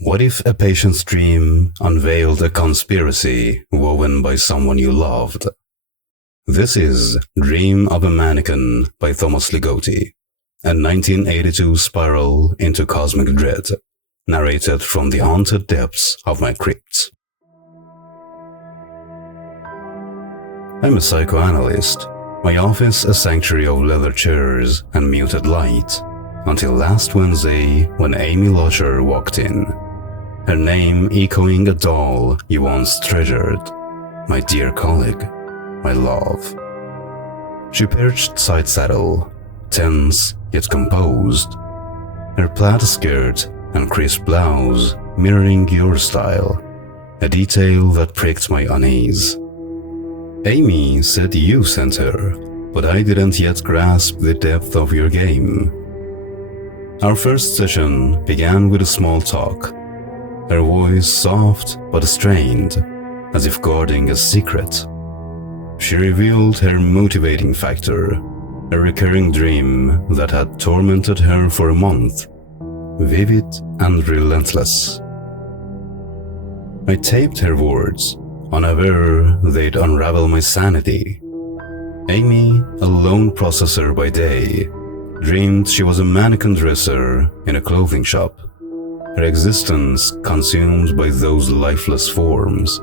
What if a patient's dream unveiled a conspiracy woven by someone you loved? This is Dream of a Manikin by Thomas Ligotti, a 1982 spiral into cosmic dread, narrated from the haunted depths of my crypt. I'm a psychoanalyst, my office a sanctuary of leather chairs and muted light, until last Wednesday when Amy Lodger walked in, her name echoing a doll you once treasured, my dear colleague, my love. She perched side saddle, tense yet composed, her plaid skirt and crisp blouse mirroring your style, a detail that pricked my unease. Amy said you sent her, but I didn't yet grasp the depth of your game. Our first session began with a small talk, her voice soft but strained, as if guarding a secret. She revealed her motivating factor, a recurring dream that had tormented her for a month, vivid and relentless. I taped her words, unaware they'd unravel my sanity. Amy, a loan processor by day, dreamed she was a mannequin dresser in a clothing shop, her existence consumed by those lifeless forms.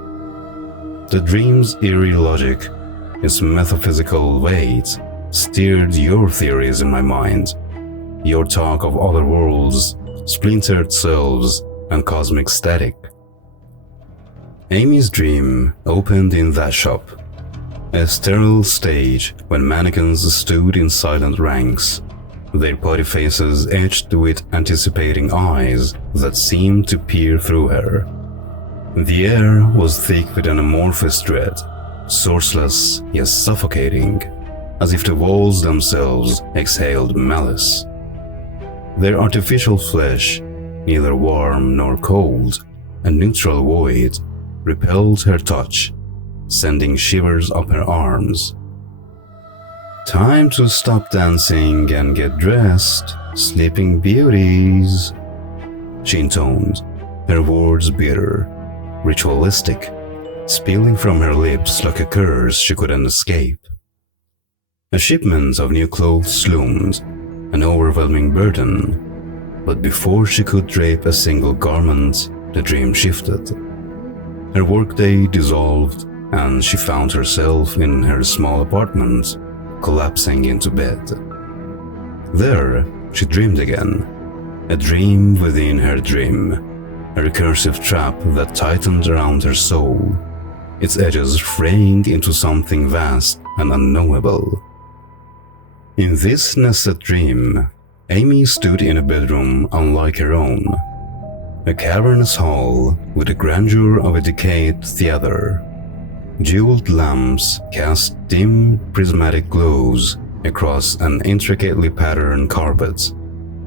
The dream's eerie logic, its metaphysical weight, steered your theories in my mind, your talk of other worlds, splintered selves, and cosmic static. Amy's dream opened in that shop, a sterile stage when mannequins stood in silent ranks, their putty faces etched with anticipating eyes that seemed to peer through her. The air was thick with an amorphous dread, sourceless yet suffocating, as if the walls themselves exhaled malice. Their artificial flesh, neither warm nor cold, a neutral void, repelled her touch, sending shivers up her arms. "Time to stop dancing and get dressed, sleeping beauties," she intoned, her words bitter, ritualistic, spilling from her lips like a curse she couldn't escape. A shipment of new clothes loomed, an overwhelming burden, but before she could drape a single garment, the dream shifted. Her workday dissolved, and she found herself in her small apartment, collapsing into bed. There, she dreamed again, a dream within her dream, a recursive trap that tightened around her soul, its edges fraying into something vast and unknowable. In this nested dream, Amy stood in a bedroom unlike her own, a cavernous hall with the grandeur of a decayed theater. Jeweled lamps cast dim, prismatic glows across an intricately patterned carpet,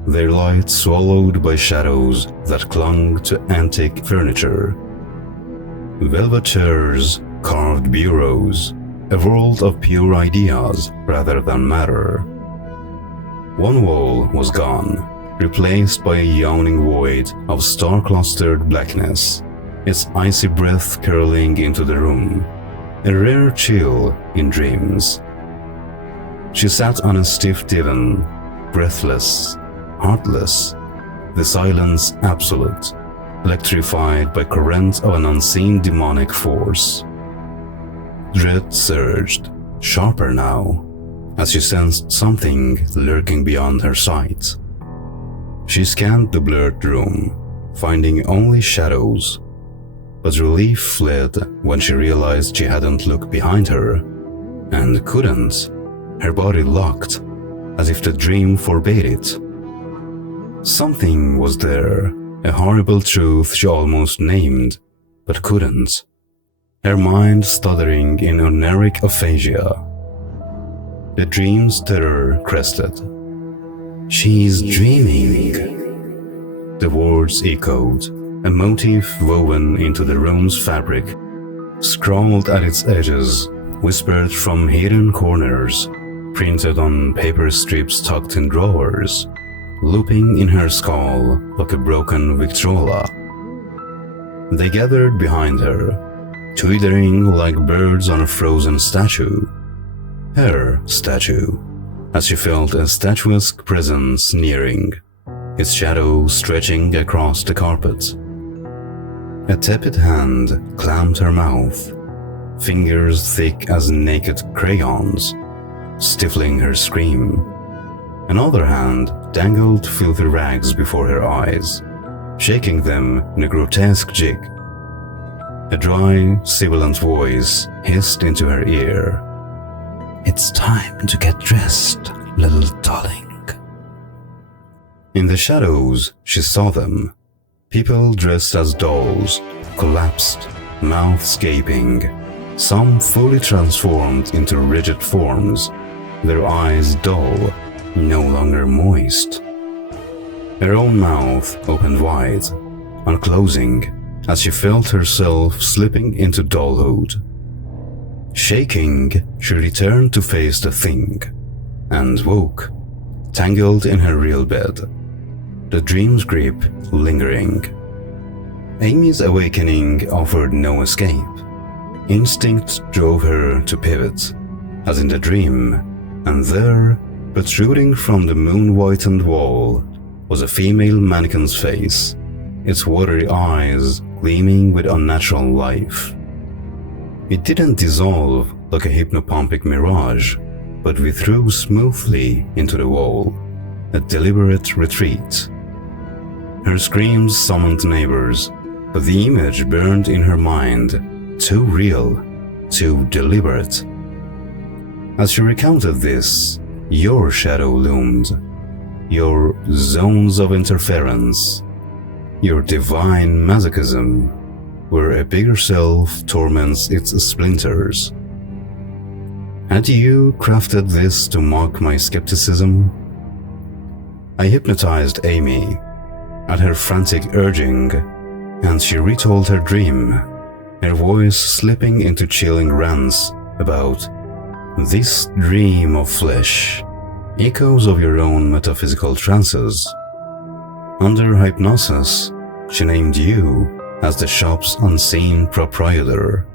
their light swallowed by shadows that clung to antique furniture. Velvet chairs, carved bureaus, a world of pure ideas rather than matter. One wall was gone, replaced by a yawning void of star-clustered blackness, its icy breath curling into the room, a rare chill in dreams. She sat on a stiff divan, breathless, heartless, the silence absolute, electrified by current of an unseen demonic force. Dread surged, sharper now, as she sensed something lurking beyond her sight. She scanned the blurred room, finding only shadows, but relief fled when she realized she hadn't looked behind her, and couldn't. Her body locked, as if the dream forbade it. Something was there, a horrible truth she almost named, but couldn't. Her mind stuttering in oneric aphasia. The dream's terror crested. "She's dreaming," the words echoed, a motif woven into the room's fabric, scrawled at its edges, whispered from hidden corners, printed on paper strips tucked in drawers, looping in her skull like a broken Victrola. They gathered behind her, twittering like birds on a frozen statue. Her statue, as she felt a statuesque presence nearing, its shadow stretching across the carpet. A tepid hand clamped her mouth, fingers thick as naked crayons, stifling her scream. Another hand dangled filthy rags before her eyes, shaking them in a grotesque jig. A dry, sibilant voice hissed into her ear. "It's time to get dressed, little darling." In the shadows, she saw them. People dressed as dolls, collapsed, mouths gaping, some fully transformed into rigid forms, their eyes dull, no longer moist. Her own mouth opened wide, unclosing as she felt herself slipping into dollhood. Shaking, she returned to face the thing, and woke, tangled in her real bed, the dream's grip lingering. Amy's awakening offered no escape. Instinct drove her to pivot, as in the dream, and there, protruding from the moon-whitened wall, was a female manikin's face, its watery eyes gleaming with unnatural life. It didn't dissolve like a hypnopompic mirage, but withdrew smoothly into the wall, a deliberate retreat. Her screams summoned neighbors, but the image burned in her mind, too real, too deliberate. As she recounted this, your shadow loomed, your zones of interference, your divine masochism, where a bigger self torments its splinters. Had you crafted this to mock my skepticism? I hypnotized Amy at her frantic urging, and she retold her dream, her voice slipping into chilling rants about this dream of flesh, echoes of your own metaphysical trances. Under hypnosis, she named you as the shop's unseen proprietor,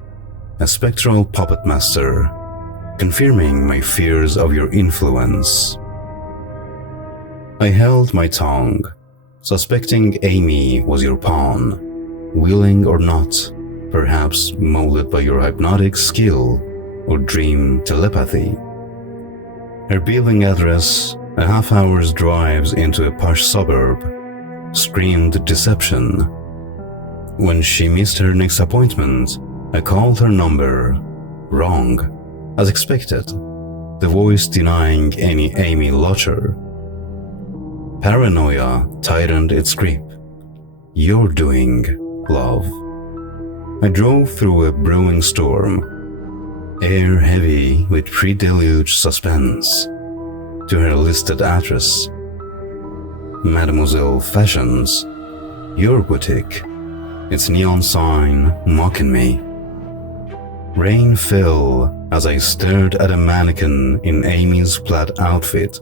a spectral puppet master, confirming my fears of your influence. I held my tongue, suspecting Amy was your pawn, willing or not, perhaps molded by your hypnotic skill or dream telepathy. Her billing address, a half-hour's drive into a posh suburb, screamed deception. When she missed her next appointment, I called her number wrong, as expected, the voice denying any Amy Lodger. Paranoia tightened its grip. Your doing, love. I drove through a brewing storm, air heavy with pre-deluge suspense, to her listed address. Mademoiselle Fashions, your boutique, its neon sign mocking me. Rain fell as I stared at a mannequin in Amy's plaid outfit,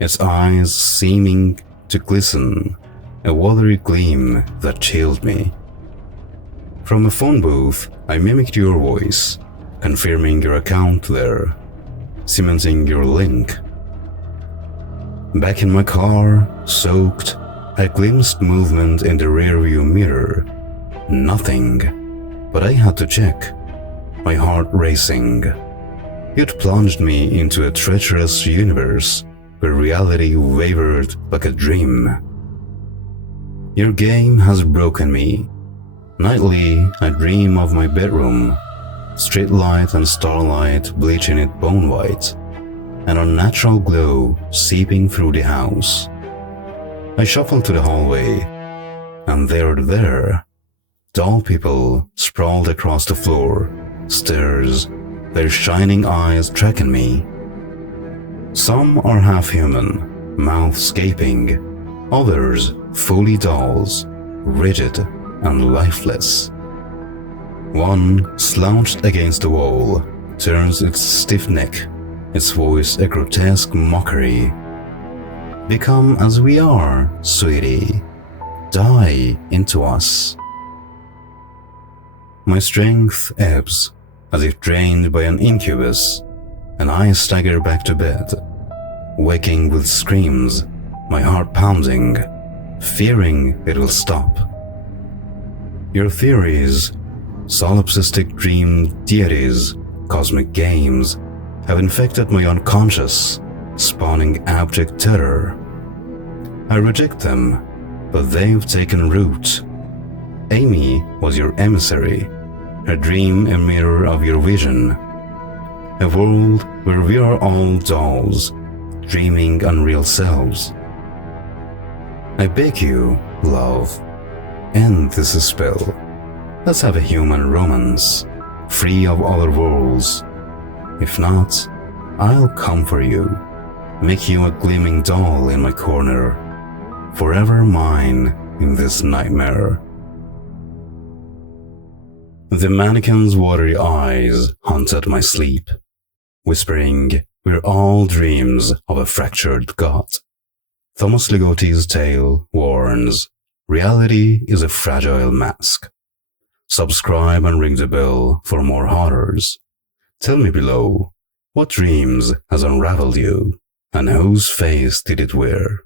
its eyes seeming to glisten, a watery gleam that chilled me. From a phone booth, I mimicked your voice, confirming your account there, cementing your link. Back in my car, soaked, I glimpsed movement in the rearview mirror. Nothing, but I had to check, my heart racing. You'd plunged me into a treacherous universe where reality wavered like a dream. Your game has broken me. Nightly, I dream of my bedroom, streetlight and starlight bleaching it bone white, an unnatural glow seeping through the house. I shuffle to the hallway, and there, doll people sprawled across the floor, stairs, their shining eyes tracking me. Some are half-human, mouths gaping, others fully dolls, rigid and lifeless. One slouched against the wall, turns its stiff neck, its voice a grotesque mockery. Become as we are, sweetie. Die into us. My strength ebbs, as if drained by an incubus, and I stagger back to bed, waking with screams, my heart pounding, fearing it will stop. Your theories, solipsistic dream deities, cosmic games, have infected my unconscious, spawning abject terror. I reject them, but they've taken root. Amy was your emissary, her dream a mirror of your vision. A world where we are all dolls, dreaming unreal selves. I beg you, love, end this spell. Let's have a human romance, free of other worlds. If not, I'll come for you, make you a gleaming doll in my corner, forever mine in this nightmare. The manikin's watery eyes haunted my sleep, whispering, we're all dreams of a fractured god. Thomas Ligotti's tale warns, reality is a fragile mask. Subscribe and ring the bell for more horrors. Tell me below, what dreams has unraveled you, and whose face did it wear?